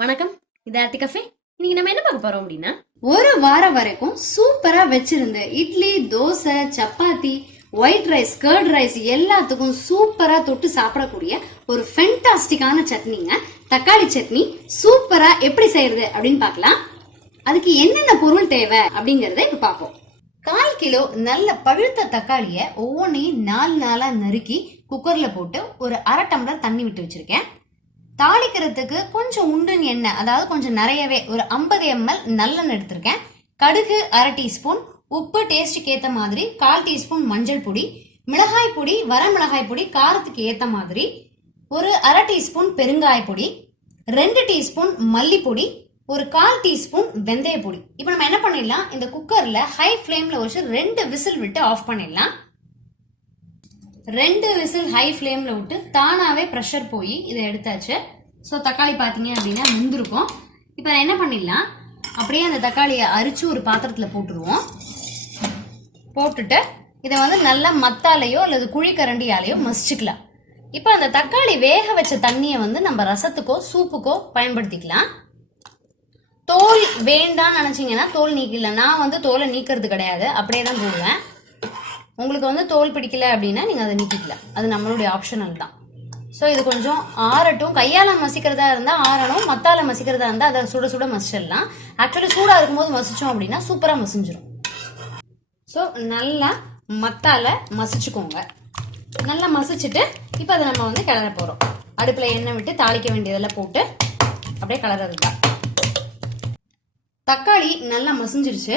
வணக்கம். இது ஆர்த்தி கஃபே. இன்னைக்கு நம்ம என்ன பார்க்க போறோம் அப்படின்னா ஒரு வாரம் வரைக்கும் சூப்பரா வச்சிருந்த idli dosa chapati white rice curd rice எல்லாத்துக்கும் சூப்பரா தொட்டு சாப்பிடக்கூடிய ஒரு ஃபென்டாஸ்டிக்கான சட்னிங்க. தக்காளி சட்னி சூப்பரா எப்படி செய்யறது அப்படின்னு பார்க்கலாம். அதுக்கு என்னென்ன பொருள் தேவை அப்படிங்கறத இப்ப பார்ப்போம். கால் கிலோ நல்ல பழுத்த தக்காளியை ஒவ்வொன்றையும் நாலு நாளா நறுக்கி குக்கர்ல போட்டு ஒரு அரை டம்ளர் தண்ணி விட்டு வச்சிருக்கேன். தாளிக்கிறதுக்கு கொஞ்சம் உண்டுன் எண்ணெய் அதாவது கொஞ்சம் நிறையவே ஒரு ஐம்பது எம்எல் நல்லெண்ணெய் எடுத்திருக்கேன். கடுகு அரை டீஸ்பூன் உப்பு டேஸ்ட்டுக்கு ஏற்ற மாதிரி கால் டீஸ்பூன் மஞ்சள் பொடி மிளகாய் பொடி வர மிளகாய் பொடி காரத்துக்கு ஏற்ற மாதிரி ஒரு அரை டீஸ்பூன் பெருங்காய பொடி ரெண்டு டீஸ்பூன் மல்லிப்பொடி ஒரு கால் டீஸ்பூன் வெந்தய பொடி. இப்போ நம்ம என்ன பண்ணிடலாம்? இந்த குக்கரில் ஹை ஃப்ளேமில் வச்சு ரெண்டு விசில் விட்டு ஆஃப் பண்ணிடலாம். ரெண்டு விசில் ஹை ஃப்ளேமில் விட்டு தானாகவே ப்ரெஷர் போய் இதை எடுத்தாச்சு. ஸோ தக்காளி பார்த்தீங்க அப்படின்னா முந்திருக்கும். இப்போ என்ன பண்ணிடலாம்? அப்படியே அந்த தக்காளியை அரிச்சு ஒரு பாத்திரத்தில் போட்டுருவோம். போட்டுட்டு இதை வந்து நல்லா மத்தாலையோ அல்லது குழிக்கரண்டியாலேயோ மசிச்சுக்கலாம். இப்போ அந்த தக்காளி வேக வச்ச தண்ணியை வந்து நம்ம ரசத்துக்கோ சூப்புக்கோ பயன்படுத்திக்கலாம். தோல் வேண்டாம்னு நினச்சிங்கன்னா தோல் நீக்கல நான் வந்து தோலை நீக்கிறது கிடையாது. அப்படியே தான் போடுவேன். உங்களுக்கு வந்து தோல் பிடிக்கல அப்படின்னா நீங்கள் அதை நீக்கிக்கலாம் அது நம்மளுடைய ஆப்ஷனல் தான். ஸோ இது கொஞ்சம் ஆறட்டும். கையால் மசிக்கிறதா இருந்தால் ஆறணும். மத்தால மசிக்கிறதா இருந்தால் அதை சுட சுட மசிச்சிடலாம். ஆக்சுவலி சூடாக இருக்கும்போது மசித்தோம் அப்படின்னா சூப்பராக மசிஞ்சிடும் ஸோ நல்லா மத்தால மசிச்சுக்கோங்க. நல்லா மசிச்சுட்டு இப்போ அதை நம்ம வந்து கிளற போகிறோம் அடுப்பில் எண்ணெய் விட்டு தாளிக்க வேண்டியதெல்லாம் போட்டு அப்படியே கிளறது தான் தக்காளி நல்லா மசிஞ்சிருச்சு.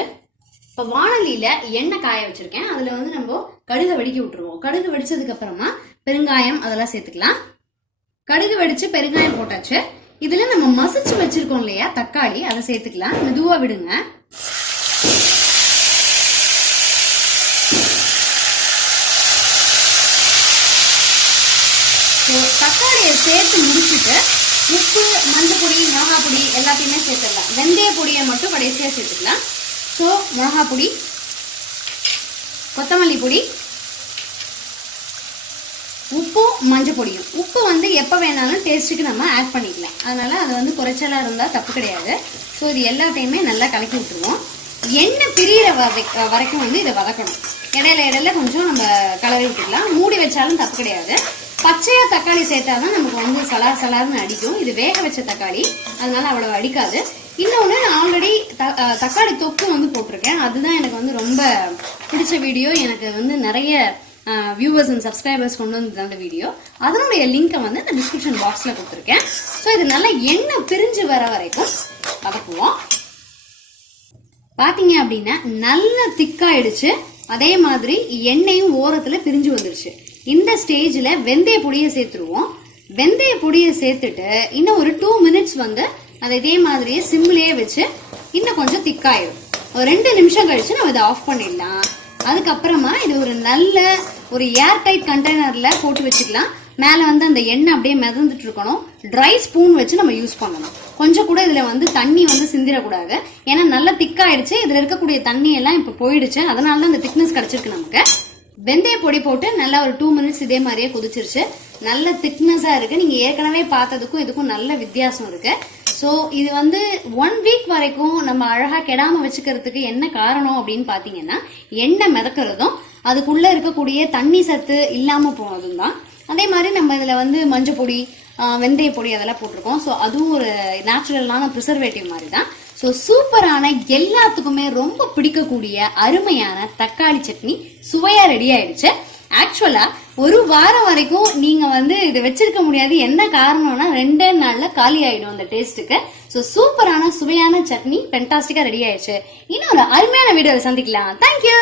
இப்போ வானலியில எண்ணெய் காய வச்சுருக்கேன். அதில் வந்து நம்ம கடுகு வெடிக்க விட்டுருவோம். கடுகு வெடிச்சதுக்கு அப்புறமா பெருங்காயம் அதெல்லாம் சேர்த்துக்கலாம். கடுகு வடித்து பெருங்காயம் போட்டாச்சு. இதில் நம்ம மசிச்சு வச்சிருக்கோம் இல்லையா? தக்காளி அதை சேர்த்துக்கலாம். மெதுவாக விடுங்க. ஸோ தக்காளியை சேர்த்து முடிச்சுட்டு உப்பு மஞ்சள் பொடி மிளகாய் பொடி எல்லாத்தையுமே சேர்த்துடலாம். வெந்தய பொடியை மட்டும் கடைசியாக சேர்த்துக்கலாம். ஸோ மிளகா பொடி கொத்தமல்லி பொடி உப்பும் மஞ்சள் பொடியும். உப்பு வந்து எப்போ வேணாலும் டேஸ்ட்டுக்கு நம்ம ஆட் பண்ணிக்கலாம். அதனால் அது வந்து குறைச்சலாக இருந்தால் தப்பு கிடையாது. ஸோ இது எல்லாத்தையுமே நல்லா கலக்கி விட்டுருவோம். எண்ணெய் பிரியிற வரைக்கும் வந்து இதை வதக்கணும். இடையில இடையில கொஞ்சம் நம்ம கலரி விட்டுக்கலாம். மூடி வச்சாலும் தப்பு கிடையாது. பச்சையாக தக்காளி சேர்த்தாதான் நமக்கு வந்து சலார் சலார்னு அடிக்கும். இது வேக வச்ச தக்காளி. அதனால அவ்வளோ அடிக்காது. இன்னொன்று நான் ஆல்ரெடி தக்காளி தொக்கு வந்து போட்டிருக்கேன். அதுதான் எனக்கு வந்து ரொம்ப பிடிச்ச வீடியோ எனக்கு வந்து நிறைய வியூவர்ஸ் அண்ட் சப்ஸ்கிரைபர்ஸ் கொண்டு வந்து தந்த வீடியோ அதனுடைய லிங்கை வந்து இந்த டிஸ்கிரிப்ஷன் பாக்ஸில் கொடுத்துருக்கேன். ஸோ இது நல்லா எண்ணெய் பிரிஞ்சு வர வரைக்கும் வதக்குவோம் பார்த்தீங்க அப்படின்னா நல்லா திக்காயிடுச்சு அதே மாதிரி எண்ணெயும் ஓரத்தில் பிரிஞ்சு வந்துருச்சு. இந்த ஸ்டேஜில் வெந்தய பொடியை சேர்த்துருவோம். வெந்தய பொடியை சேர்த்துட்டு இன்னும் ஒரு டூ மினிட்ஸ் வந்து அதை இதே மாதிரியே சிம்லேயே வச்சு இன்னும் கொஞ்சம் திக்காயிடும் ஒரு ரெண்டு நிமிஷம் கழிச்சு நம்ம இதை ஆஃப் பண்ணிடலாம். அதுக்கப்புறமா இது ஒரு நல்ல ஒரு ஏர் டைட் கண்டெய்னரில் போட்டு வச்சுக்கலாம். மேலே வந்து அந்த எண்ணெய் அப்படியே மிதந்துட்டு இருக்கணும். ட்ரை ஸ்பூன் வச்சு நம்ம யூஸ் பண்ணணும். கொஞ்சம் கூட இதில் வந்து தண்ணி வந்து சிந்திடக்கூடாது. ஏன்னா நல்லா திக்காயிடுச்சு இதில் இருக்கக்கூடிய தண்ணி எல்லாம் போயிடுச்சு. அதனால தான் இந்த திக்னஸ் கிடைச்சிருக்கு நமக்கு. வெந்தய பொடி போட்டு நல்லா ஒரு டூ மினிட்ஸ் இதே மாதிரியே கொதிச்சிருச்சு. நல்ல திக்னஸா இருக்கு. நீங்க ஏற்கனவே பார்த்ததுக்கும் இதுக்கும் நல்ல வித்தியாசம் இருக்கு. ஸோ இது வந்து ஒன் வீக் வரைக்கும் நம்ம அழகா கெடாம வச்சுக்கிறதுக்கு என்ன காரணம் அப்படின்னு பாத்தீங்கன்னா எண்ணெய் மிதக்கிறதும் அதுக்குள்ள இருக்கக்கூடிய தண்ணி சத்து இல்லாம போனதும் தான். அதே மாதிரி நம்ம இதுல வந்து மஞ்சள் பொடி வெந்தய பொடி அதெல்லாம் போட்டிருக்கோம். ஸோ அதுவும் ஒரு நேச்சுரலான ப்ரிசர்வேட்டிவ் மாதிரி தான். ஸோ சூப்பரான எல்லாத்துக்குமே ரொம்ப பிடிக்கக்கூடிய அருமையான தக்காளி சட்னி சுவையா ரெடி ஆயிடுச்சு. ஆக்சுவலா ஒரு வாரம் வரைக்கும் நீங்க வந்து இது வச்சிருக்க முடியாது. என்ன காரணம்னா ரெண்டே நாள்ல காலி ஆயிடும் அந்த டேஸ்ட்டுக்கு ஸோ சூப்பரான சுவையான சட்னி பென்டாஸ்டிக்கா ரெடி ஆயிடுச்சு. இன்னும் ஒரு அருமையான வீடியோவை சந்திக்கலாம். தேங்க்யூ